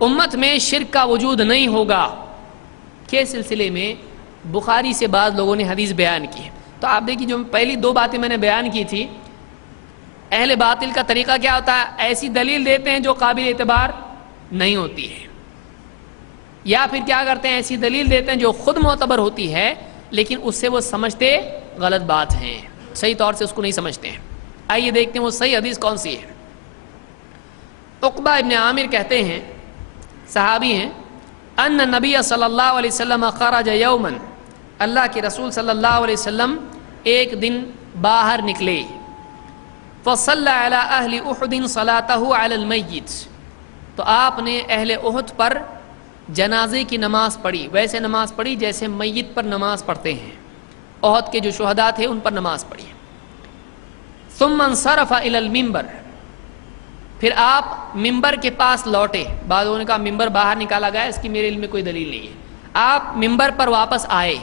امت میں شرک کا وجود نہیں ہوگا کے سلسلے میں بخاری سے بعض لوگوں نے حدیث بیان کی ہے۔ تو آپ دیکھیے جو پہلی دو باتیں میں نے بیان کی تھی، اہل باطل کا طریقہ کیا ہوتا ہے؟ ایسی دلیل دیتے ہیں جو قابل اعتبار نہیں ہوتی ہے، یا پھر کیا کرتے ہیں ایسی دلیل دیتے ہیں جو خود معتبر ہوتی ہے لیکن اس سے وہ سمجھتے غلط بات ہیں، صحیح طور سے اس کو نہیں سمجھتے ہیں۔ آئیے دیکھتے ہیں وہ صحیح حدیث کون سی ہے۔ عقبہ ابن عامر کہتے ہیں، صحابی ہیں، ان نبی صلی اللہ علیہ وسلم خرج یوما، اللہ کے رسول صلی اللہ علیہ وسلم ایک دن باہر نکلے، فصلی علی اہل احد صلاتہ علی المیت، تو آپ نے اہل احد پر جنازے کی نماز پڑھی، ویسے نماز پڑھی جیسے میت پر نماز پڑھتے ہیں، احد کے جو شہداء تھے ان پر نماز پڑھی۔ ثم انصرف الی المنبر، پھر آپ ممبر کے پاس لوٹے، بعض لوگوں نے کہا ممبر باہر نکالا گیا، اس کی میرے علم میں کوئی دلیل نہیں ہے، آپ ممبر پر واپس آئے،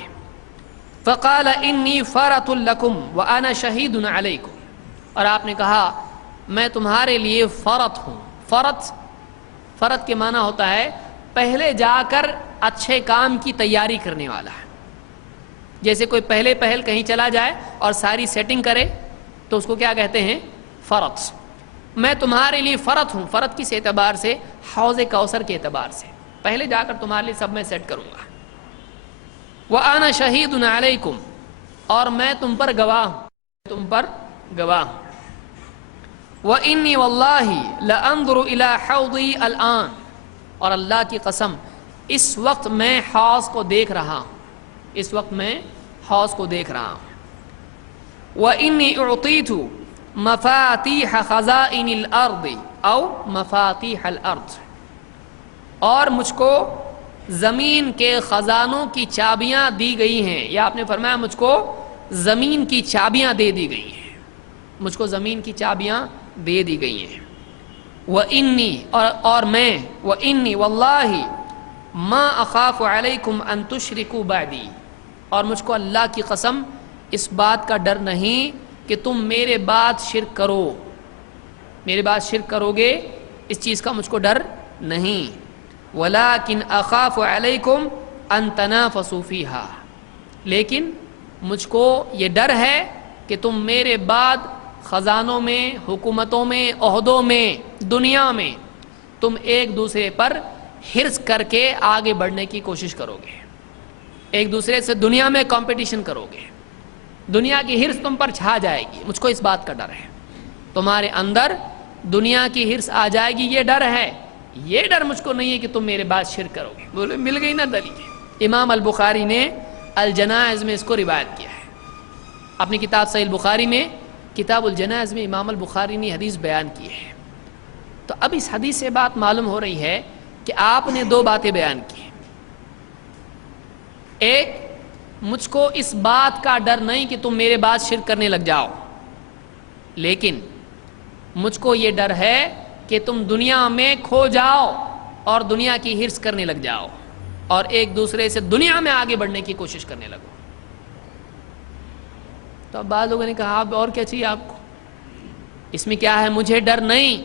فقال انی فرط لکم وانا شہید علیکم، اور آپ نے کہا میں تمہارے لیے فرط ہوں۔ فرط کے معنی ہوتا ہے پہلے جا کر اچھے کام کی تیاری کرنے والا ہے، جیسے کوئی پہل کہیں چلا جائے اور ساری سیٹنگ کرے تو اس کو کیا کہتے ہیں؟ فرط۔ میں تمہارے لیے فرط ہوں، فرط کس اعتبار سے؟ حوض کوثر کے اعتبار سے، پہلے جا کر تمہارے لیے سب میں سیٹ کروں گا۔ وَأَنَا شَهِيدٌ عَلَيْكُمْ، اور میں تم پر گواہ ہوں، وَإِنِّي وَاللَّهِ لَأَنظُرُ إِلَىٰ حَوْضِي الْآن، اور اللہ کی قسم اس وقت میں حوض کو دیکھ رہا ہوں، وَإِنِّي أُعْطِيتُ مفاتیح خزائن الارض او مفاتیح الارض، اور مجھ کو زمین کے خزانوں کی چابیاں دی گئی ہیں، یا آپ نے فرمایا مجھ کو زمین کی چابیاں دے دی گئی ہیں، مجھ کو زمین کی چابیاں دے دی گئی ہیں۔ وَإِنِّي، اور میں، وَإِنِّي وَاللَّهِ مَا أَخَافُ عَلَيْكُمْ أَن تُشْرِكُوا بَعْدِي، اور مجھ کو اللہ کی قسم اس بات کا ڈر نہیں کہ تم میرے بعد شرک کرو گے، اس چیز کا مجھ کو ڈر نہیں۔ وَلَكِنْ أَخَافُ عَلَيْكُمْ أَن تَنَافَسُوا فِيهَا، لیکن مجھ کو یہ ڈر ہے کہ تم میرے بعد خزانوں میں، حکومتوں میں، عہدوں میں، دنیا میں تم ایک دوسرے پر حرص کر کے آگے بڑھنے کی کوشش کرو گے، ایک دوسرے سے دنیا میں کمپٹیشن کرو گے، دنیا کی حرص تم پر چھا جائے گی، مجھ کو اس بات کا ڈر ہے، تمہارے اندر دنیا کی حرص آ جائے گی، یہ ڈر ہے، یہ ڈر مجھ کو نہیں ہے کہ تم میرے بعد شرک کرو گے۔ بولے مل گئی نا دلیل۔ امام البخاری نے الجنائز میں اس کو روایت کیا ہے، اپنی کتاب صحیح البخاری میں کتاب الجنائز میں امام البخاری نے حدیث بیان کی ہے۔ تو اب اس حدیث سے بات معلوم ہو رہی ہے کہ آپ نے دو باتیں بیان کی، ایک مجھ کو اس بات کا ڈر نہیں کہ تم میرے بعد شرک کرنے لگ جاؤ، لیکن مجھ کو یہ ڈر ہے کہ تم دنیا میں کھو جاؤ اور دنیا کی حرص کرنے لگ جاؤ اور ایک دوسرے سے دنیا میں آگے بڑھنے کی کوشش کرنے لگو۔ تو اب بعض لوگوں نے کہا اب اور کیا چاہیے آپ کو؟ اس میں کیا ہے؟ مجھے ڈر نہیں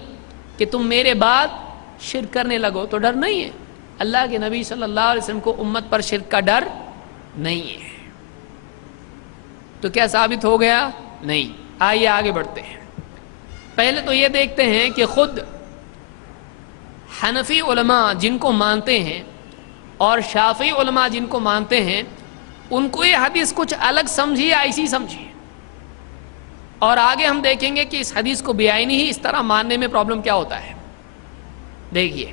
کہ تم میرے بعد شرک کرنے لگو، تو ڈر نہیں ہے۔ اللہ کے نبی صلی اللہ علیہ وسلم کو امت پر شرک کا ڈر نہیں ہے، تو کیا ثابت ہو گیا؟ نہیں۔ آئیے آگے بڑھتے ہیں۔ پہلے تو یہ دیکھتے ہیں کہ خود حنفی علماء جن کو مانتے ہیں اور شافعی علماء جن کو مانتے ہیں، ان کو یہ حدیث کچھ الگ سمجھی یا ایسی سمجھی، اور آگے ہم دیکھیں گے کہ اس حدیث کو بیعینی ہی اس طرح ماننے میں پرابلم کیا ہوتا ہے۔ دیکھیے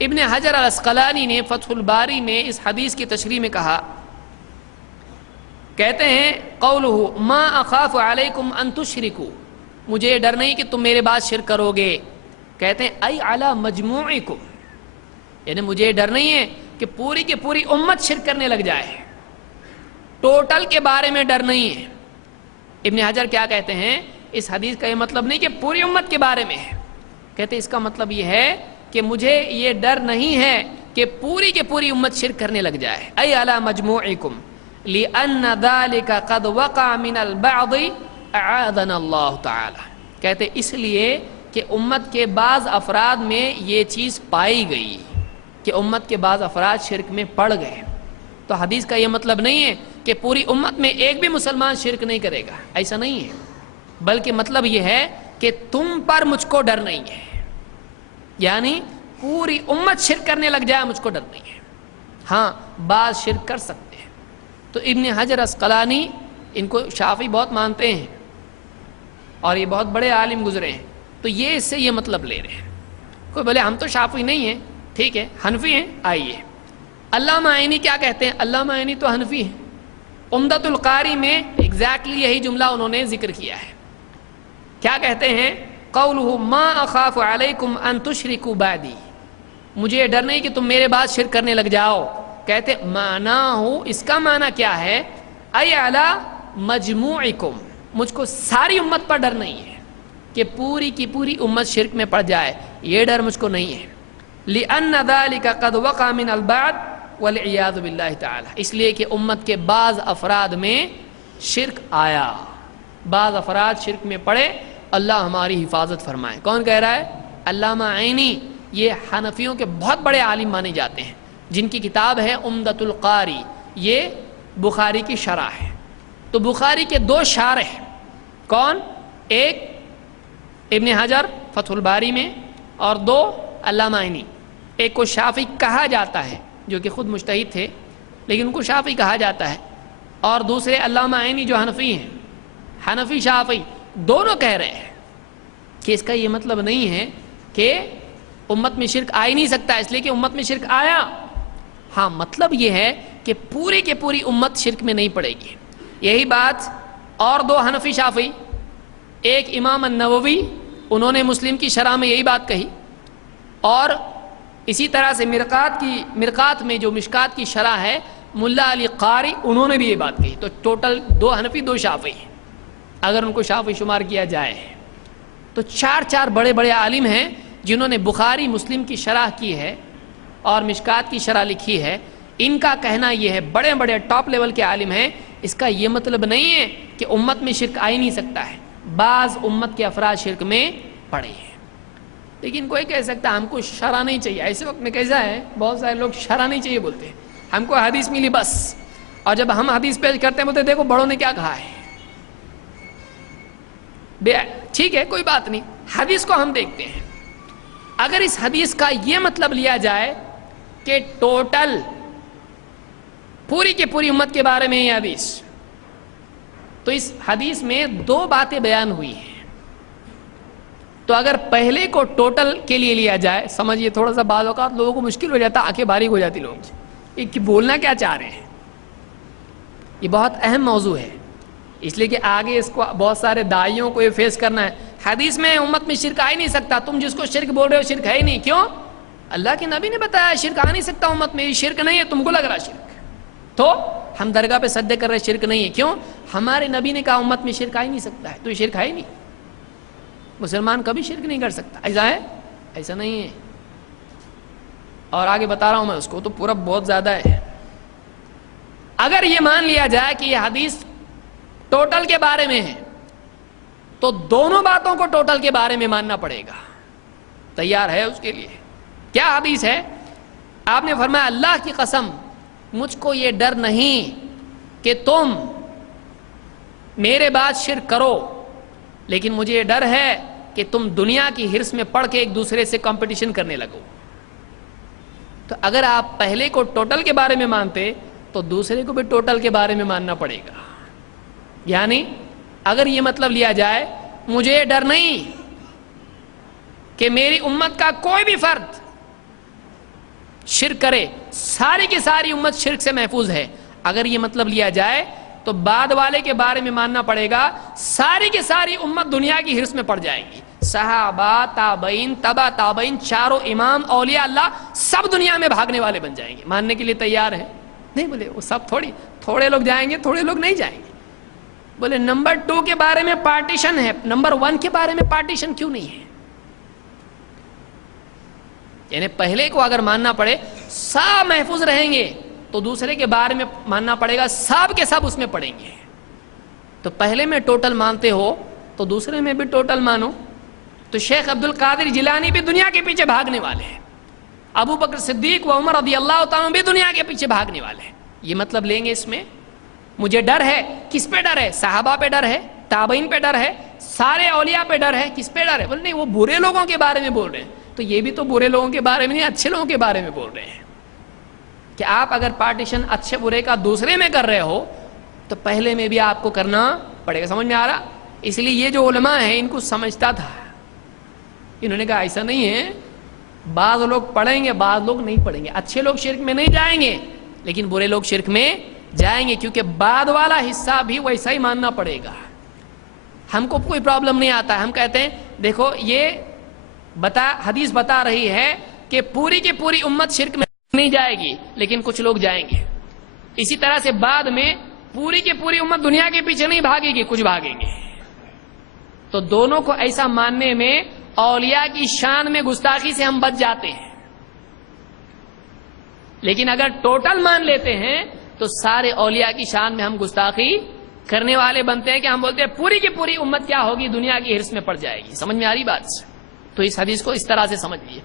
ابن حجر العسقلانی نے فتح الباری میں اس حدیث کی تشریح میں کہا، کہتے ہیں قولہ ما اخاف علیکم ان تشرکوا، مجھے ڈر نہیں کہ تم میرے بعد شرک کرو گے، کہتے ہیں ای علی مجموعکم، یعنی مجھے ڈر نہیں ہے کہ پوری کی پوری امت شرک کرنے لگ جائے، ٹوٹل کے بارے میں ڈر نہیں ہے۔ ابن حجر کیا کہتے ہیں؟ اس حدیث کا یہ مطلب نہیں کہ پوری امت کے بارے میں ہے، کہتے ہیں اس کا مطلب یہ ہے کہ مجھے یہ ڈر نہیں ہے کہ پوری کی پوری امت شرک کرنے لگ جائے، ای علی مجموعکم لِأَنَّ ذَلِكَ قَدْ وَقَعَ مِنَ الْبَعْضِ اَعَاذَنَا اللَّهُ تَعَالَى، کہتے اس لیے کہ امت کے بعض افراد میں یہ چیز پائی گئی کہ امت کے بعض افراد شرک میں پڑ گئے، تو حدیث کا یہ مطلب نہیں ہے کہ پوری امت میں ایک بھی مسلمان شرک نہیں کرے گا، ایسا نہیں ہے، بلکہ مطلب یہ ہے کہ تم پر مجھ کو ڈر نہیں ہے، یعنی پوری امت شرک کرنے لگ جائے مجھ کو ڈر نہیں ہے، ہاں بعض شرک کر سکتے ہیں۔ تو ابن حجر عسقلانی، ان کو شافعی بہت مانتے ہیں اور یہ بہت بڑے عالم گزرے ہیں، تو یہ اس سے یہ مطلب لے رہے ہیں۔ کوئی بولے ہم تو شافعی نہیں ہیں، ٹھیک ہے حنفی ہیں، آئیے علامہ عینی کیا کہتے ہیں؟ علامہ عینی تو حنفی ہیں، عمدۃ القاری میں ایگزیکٹلی یہی جملہ انہوں نے ذکر کیا ہے۔ کیا کہتے ہیں؟ قولہ ما اخاف علیکم ان تشرکوا بعدی، مجھے یہ ڈر نہیں کہ تم میرے بعد شرک کرنے لگ جاؤ۔ کہتے معنی ہو، اس کا معنی کیا ہے؟ ای علی مجموعکم، مجھ کو ساری امت پر ڈر نہیں ہے کہ پوری کی پوری امت شرک میں پڑ جائے، یہ ڈر مجھ کو نہیں ہے۔ لأن ذلك قد وقع من البعض والعیاذ باللہ تعالی، اس لیے کہ امت کے بعض افراد میں شرک آیا، بعض افراد شرک میں پڑے، اللہ ہماری حفاظت فرمائے۔ کون کہہ رہا ہے؟ علامہ عینی، یہ حنفیوں کے بہت بڑے عالم مانے جاتے ہیں، جن کی کتاب ہے عمدۃ القاری، یہ بخاری کی شرح ہے۔ تو بخاری کے دو شارح، کون؟ ایک ابن حجر فتح الباری میں، اور دو علامہ عینی۔ ایک کو شافعی کہا جاتا ہے، جو کہ خود مجتہد تھے لیکن ان کو شافعی کہا جاتا ہے، اور دوسرے علامہ عینی جو حنفی ہیں، حنفی شافعی دونوں کہہ رہے ہیں کہ اس کا یہ مطلب نہیں ہے کہ امت میں شرک آ ہی نہیں سکتا اس لیے کہ امت میں شرک آیا، ہاں مطلب یہ ہے کہ پوری کے پوری امت شرک میں نہیں پڑے گی۔ یہی بات اور دو حنفی شافعی، ایک امام النووی، انہوں نے مسلم کی شرح میں یہی بات کہی، اور اسی طرح سے مرقات میں جو مشکات کی شرح ہے ملا علی قاری، انہوں نے بھی یہ بات کہی۔ تو ٹوٹل دو حنفی دو شافعی، اگر ان کو شافعی شمار کیا جائے تو چار بڑے بڑے عالم ہیں جنہوں نے بخاری مسلم کی شرح کی ہے اور مشکات کی شرح لکھی ہے۔ ان کا کہنا یہ ہے، بڑے بڑے ٹاپ لیول کے عالم ہیں، اس کا یہ مطلب نہیں ہے کہ امت میں شرک آ ہی نہیں سکتا ہے، بعض امت کے افراد شرک میں پڑے ہیں۔ لیکن کوئی کہہ سکتا ہم کو شرح نہیں چاہیے، ایسے وقت میں کیسا ہے بہت سارے لوگ شرح نہیں چاہیے بولتے ہیں، ہم کو حدیث ملی بس، اور جب ہم حدیث پیش کرتے ہیں بولتے دیکھو بڑوں نے کیا کہا ہے۔ ٹھیک ہے کوئی بات نہیں، حدیث کو ہم دیکھتے ہیں۔ اگر اس حدیث کا یہ مطلب لیا جائے کہ ٹوٹل پوری کی پوری امت کے بارے میں یہ حدیث، تو اس حدیث میں دو باتیں بیان ہوئی ہیں۔ تو اگر پہلے کو ٹوٹل کے لیے لیا جائے، سمجھیے تھوڑا سا بعض اوقات لوگوں کو مشکل ہو جاتا، آنکھیں باریک ہو جاتی لوگوں کی، کہ بولنا کیا چاہ رہے ہیں۔ یہ بہت اہم موضوع ہے، اس لیے کہ آگے اس کو بہت سارے داعیوں کو یہ فیس کرنا ہے۔ حدیث میں امت میں شرک آ ہی نہیں سکتا، تم جس کو شرک بول رہے ہو شرک ہے ہی نہیں، کیوں؟ اللہ کے نبی نے بتایا شرک آ نہیں سکتا امت میں، یہ شرک نہیں ہے، تم کو لگ رہا شرک، تو ہم درگاہ پہ سجدے کر رہے شرک نہیں ہے، کیوں؟ ہمارے نبی نے کہا امت میں شرک آ ہی نہیں سکتا ہے، تو یہ شرک ہے ہی نہیں، مسلمان کبھی شرک نہیں کر سکتا۔ ایسا ہے؟ ایسا نہیں ہے، اور آگے بتا رہا ہوں میں اس کو، تو پورا بہت زیادہ ہے۔ اگر یہ مان لیا جائے کہ یہ حدیث ٹوٹل کے بارے میں ہے تو دونوں باتوں کو ٹوٹل کے بارے میں ماننا پڑے گا، تیار ہے اس کے لیے؟ کیا حدیث ہے؟ آپ نے فرمایا اللہ کی قسم مجھ کو یہ ڈر نہیں کہ تم میرے بعد شرک کرو، لیکن مجھے یہ ڈر ہے کہ تم دنیا کی ہرس میں پڑھ کے ایک دوسرے سے کمپٹیشن کرنے لگو۔ تو اگر آپ پہلے کو ٹوٹل کے بارے میں مانتے تو دوسرے کو بھی ٹوٹل کے بارے میں ماننا پڑے گا۔ یعنی اگر یہ مطلب لیا جائے مجھے یہ ڈر نہیں کہ میری امت کا کوئی بھی فرد شرک کرے، ساری کی ساری امت شرک سے محفوظ ہے، اگر یہ مطلب لیا جائے تو بعد والے کے بارے میں ماننا پڑے گا ساری کی ساری امت دنیا کی ہرس میں پڑ جائے گی، صحابہ، تابعین، تبع تابعین، چاروں امام، اولیاء اللہ سب دنیا میں بھاگنے والے بن جائیں گے۔ ماننے کے لیے تیار ہے؟ نہیں بولے وہ سب تھوڑے لوگ جائیں گے، تھوڑے لوگ نہیں جائیں گے۔ بولے نمبر 2 کے بارے میں پارٹیشن ہے، نمبر 1 کے بارے میں پارٹیشن کیوں نہیں ہے؟ یعنی پہلے کو اگر ماننا پڑے سب محفوظ رہیں گے تو دوسرے کے بارے میں ماننا پڑے گا سب کے سب اس میں پڑیں گے۔ تو پہلے میں ٹوٹل مانتے ہو تو دوسرے میں بھی ٹوٹل مانو، تو شیخ عبد القادر جیلانی بھی دنیا کے پیچھے بھاگنے والے ہیں، ابو بکر صدیق و عمر رضی اللہ تعالیٰ بھی دنیا کے پیچھے بھاگنے والے ہیں. یہ مطلب لیں گے اس میں؟ مجھے ڈر ہے. کس پہ ڈر ہے؟ صحابہ پہ ڈر ہے، تابعین پہ ڈر ہے، سارے اولیاء پہ ڈر ہے. کس پہ ڈر ہے؟ بولے نہیں، وہ برے لوگوں کے بارے میں بول رہے ہیں. تو یہ بھی تو برے لوگوں کے بارے میں نہیں، اچھے لوگوں کے بارے میں بول رہے ہیں. کہ آپ اگر پارٹیشن اچھے برے کا دوسرے میں کر رہے ہو تو پہلے میں بھی آپ کو کرنا پڑے گا. سمجھ میں آ رہا؟ اس لیے یہ جو علماء ہیں ان کو سمجھتا تھا. انہوں نے کہا ایسا نہیں ہے، بعض لوگ پڑھیں گے بعض لوگ نہیں پڑھیں گے. اچھے لوگ شرک میں نہیں جائیں گے لیکن برے لوگ شرک میں جائیں گے، کیونکہ بعد والا حصہ بھی ویسا ہی ماننا پڑے گا. ہم کو کوئی پرابلم نہیں آتا. ہم کہتے ہیں دیکھو یہ حدیث بتا رہی ہے کہ پوری کی پوری امت شرک میں نہیں جائے گی لیکن کچھ لوگ جائیں گے. اسی طرح سے بعد میں پوری کی پوری امت دنیا کے پیچھے نہیں بھاگے گی، کچھ بھاگیں گے. تو دونوں کو ایسا ماننے میں اولیاء کی شان میں گستاخی سے ہم بچ جاتے ہیں. لیکن اگر ٹوٹل مان لیتے ہیں تو سارے اولیاء کی شان میں ہم گستاخی کرنے والے بنتے ہیں کہ ہم بولتے ہیں پوری کی پوری امت کیا ہوگی، دنیا کی ہرس میں پڑ جائے گی. سمجھ میں آ رہی بات؟ تو اس حدیث کو اس طرح سے سمجھ لیے.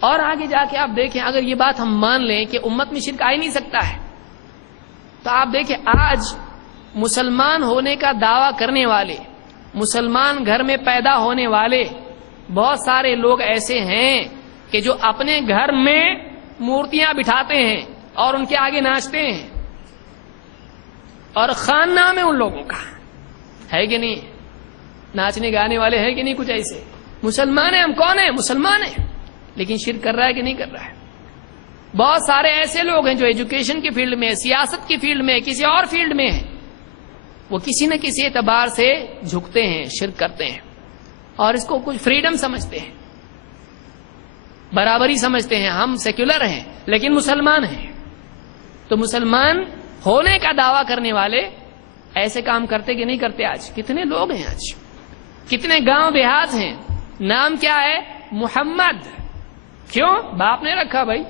اور آگے جا کے آپ دیکھیں اگر یہ بات ہم مان لیں کہ امت میں شرک آ ہی نہیں سکتا ہے تو آپ دیکھیں آج مسلمان ہونے کا دعویٰ کرنے والے، مسلمان گھر میں پیدا ہونے والے بہت سارے لوگ ایسے ہیں کہ جو اپنے گھر میں مورتیاں بٹھاتے ہیں اور ان کے آگے ناچتے ہیں. اور خان نام ہے ان لوگوں کا، ہے کہ نہیں؟ ناچنے گانے والے ہیں کہ نہیں کچھ ایسے؟ مسلمان ہیں ہم. کون ہیں؟ مسلمان ہیں، لیکن شرک کر رہا ہے کہ نہیں کر رہا ہے؟ بہت سارے ایسے لوگ ہیں جو ایجوکیشن کی فیلڈ میں، سیاست کی فیلڈ میں، کسی اور فیلڈ میں ہیں، وہ کسی نہ کسی اعتبار سے جھکتے ہیں، شرک کرتے ہیں اور اس کو کچھ فریڈم سمجھتے ہیں، برابری سمجھتے ہیں. ہم سیکولر ہیں لیکن مسلمان ہیں. تو مسلمان ہونے کا دعویٰ کرنے والے ایسے کام کرتے کہ نہیں کرتے؟ آج کتنے لوگ ہیں، آج کتنے گاؤں دیہات ہیں، نام کیا ہے؟ محمد. کیوں؟ باپ نے رکھا بھائی،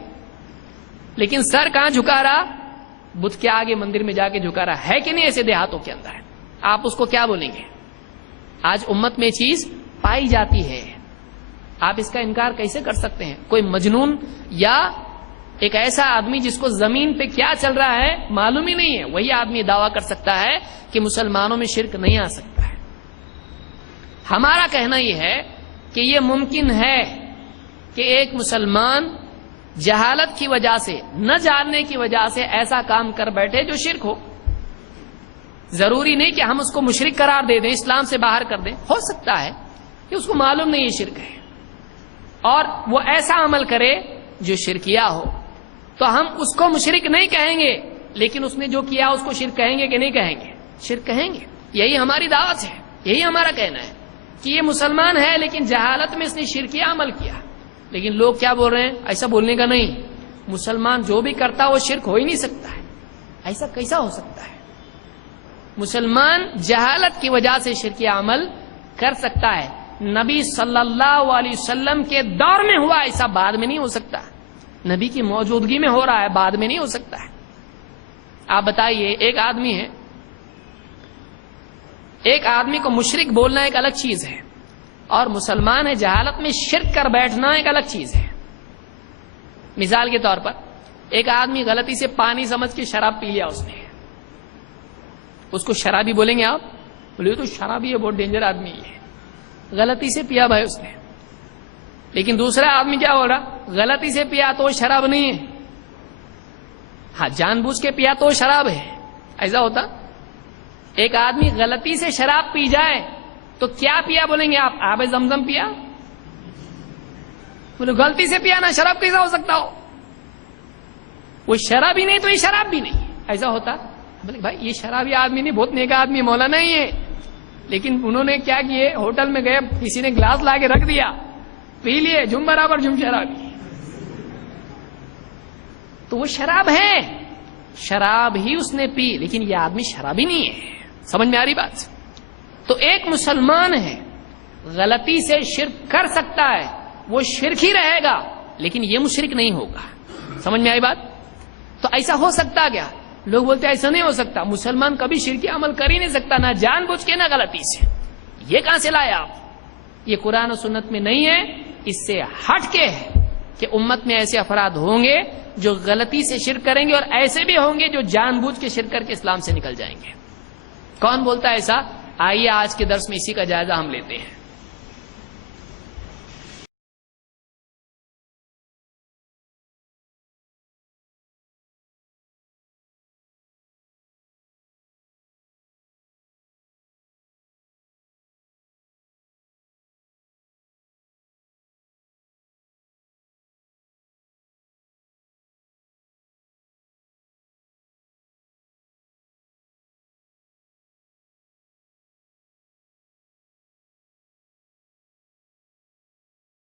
لیکن سر کہاں جھکا رہا؟ بت کے آگے مندر میں جا کے جھکا رہا ہے کہ نہیں؟ ایسے دیہاتوں کے اندر آپ اس کو کیا بولیں گے؟ آج امت میں چیز پائی جاتی ہے، آپ اس کا انکار کیسے کر سکتے ہیں؟ کوئی مجنون یا ایک ایسا آدمی جس کو زمین پہ کیا چل رہا ہے معلوم ہی نہیں ہے، وہی آدمی دعویٰ کر سکتا ہے کہ مسلمانوں میں شرک نہیں آ سکتا ہے. ہمارا کہنا یہ ہے کہ یہ ممکن ہے کہ ایک مسلمان جہالت کی وجہ سے، نہ جاننے کی وجہ سے ایسا کام کر بیٹھے جو شرک ہو. ضروری نہیں کہ ہم اس کو مشرک قرار دے دیں، اسلام سے باہر کر دیں. ہو سکتا ہے کہ اس کو معلوم نہیں یہ شرک ہے اور وہ ایسا عمل کرے جو شرکیہ ہو، تو ہم اس کو مشرک نہیں کہیں گے، لیکن اس نے جو کیا اس کو شرک کہیں گے کہ نہیں کہیں گے؟ شرک کہیں گے. یہی ہماری دعوت ہے، یہی ہمارا کہنا ہے کہ یہ مسلمان ہے لیکن جہالت میں اس نے شرکیہ عمل کیا. لیکن لوگ کیا بول رہے ہیں؟ ایسا بولنے کا نہیں، مسلمان جو بھی کرتا وہ شرک ہو ہی نہیں سکتا ہے. ایسا کیسا ہو سکتا ہے؟ مسلمان جہالت کی وجہ سے شرکیہ عمل کر سکتا ہے. نبی صلی اللہ علیہ وسلم کے دور میں ہوا ایسا، بعد میں نہیں ہو سکتا. نبی کی موجودگی میں ہو رہا ہے، بعد میں نہیں ہو سکتا ہے. آپ بتائیے، ایک آدمی ہے، ایک آدمی کو مشرک بولنا ایک الگ چیز ہے اور مسلمان ہے جہالت میں شرک کر بیٹھنا ایک الگ چیز ہے. مثال کے طور پر ایک آدمی غلطی سے پانی سمجھ کے شراب پی لیا، اس نے، اس کو شرابی بولیں گے آپ؟ بولے تو شرابی ہے، بہت ڈینجر آدمی ہے. غلطی سے پیا بھائی اس نے. لیکن دوسرا آدمی کیا ہو رہا؟ غلطی سے پیا تو شراب نہیں ہے، ہاں جان بوجھ کے پیا تو شراب ہے. ایسا ہوتا؟ ایک آدمی غلطی سے شراب پی جائے تو کیا پیا بولیں گے آپ؟ آب زمزم پیا. بولے غلطی سے پیا نا، شراب کیسا ہو سکتا ہو؟ وہ شراب ہی نہیں تو یہ شراب بھی نہیں. ایسا ہوتا؟ بولے بھائی یہ شرابی آدمی نہیں، بہت نیک آدمی، مولانا ہی ہے، لیکن انہوں نے کیا کیے؟ ہوٹل میں گئے، کسی نے گلاس لا کے رکھ دیا، پی لیے، جم برابر جم شرابی. تو وہ شراب ہے، شراب ہی اس نے پی، لیکن یہ آدمی شرابی نہیں ہے. سمجھ میں آ رہی بات؟ تو ایک مسلمان ہے، غلطی سے شرک کر سکتا ہے، وہ شرک ہی رہے گا لیکن یہ مشرک نہیں ہوگا. سمجھ میں آئی بات؟ تو ایسا ہو سکتا کیا؟ لوگ بولتے ہیں ایسا نہیں ہو سکتا، مسلمان کبھی شرکی عمل کر ہی نہیں سکتا، نہ جان بوجھ کے نہ غلطی سے. یہ کہاں سے لائے آپ؟ یہ قرآن و سنت میں نہیں ہے، اس سے ہٹ کے ہے کہ امت میں ایسے افراد ہوں گے جو غلطی سے شرک کریں گے، اور ایسے بھی ہوں گے جو جان بوجھ کے شرک کر کے اسلام سے نکل جائیں گے۔ کون بولتا ہے ایسا؟ آئیے آج کے درس میں اسی کا جائزہ ہم لیتے ہیں۔